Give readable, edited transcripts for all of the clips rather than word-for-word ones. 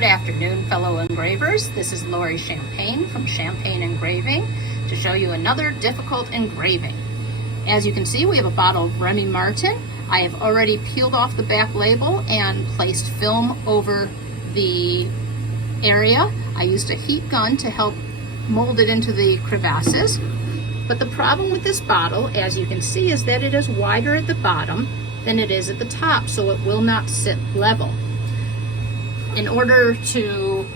Good afternoon, fellow engravers. This is Lori Champagne from Champagne Engraving to show you another difficult engraving. As you can see, we have a bottle of Remy Martin. I have already peeled off the back label and placed film over the area. I used a heat gun to help mold it into the crevasses. But the problem with this bottle, as you can see, is that it is wider at the bottom than it is at the top, so it will not sit level. In order to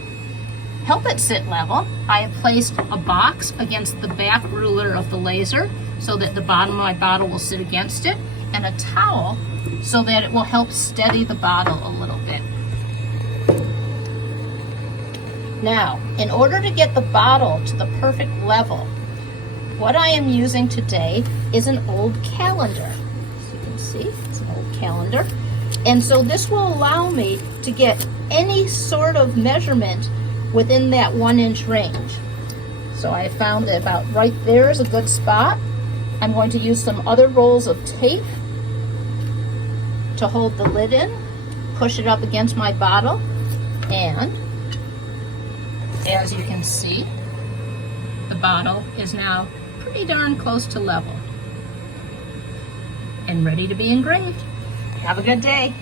help it sit level, I have placed a box against the back ruler of the laser so that the bottom of my bottle will sit against it, and a towel so that it will help steady the bottle a little bit. Now, in order to get the bottle to the perfect level, what I am using today is an old calendar. As you can see, it's an old calendar. And so this will allow me to get any sort of measurement within that 1-inch range. So I found that about right there is a good spot. I'm going to use some other rolls of tape to hold the lid in, push it up against my bottle, and as you can see, the bottle is now pretty darn close to level and ready to be engraved. Have a good day.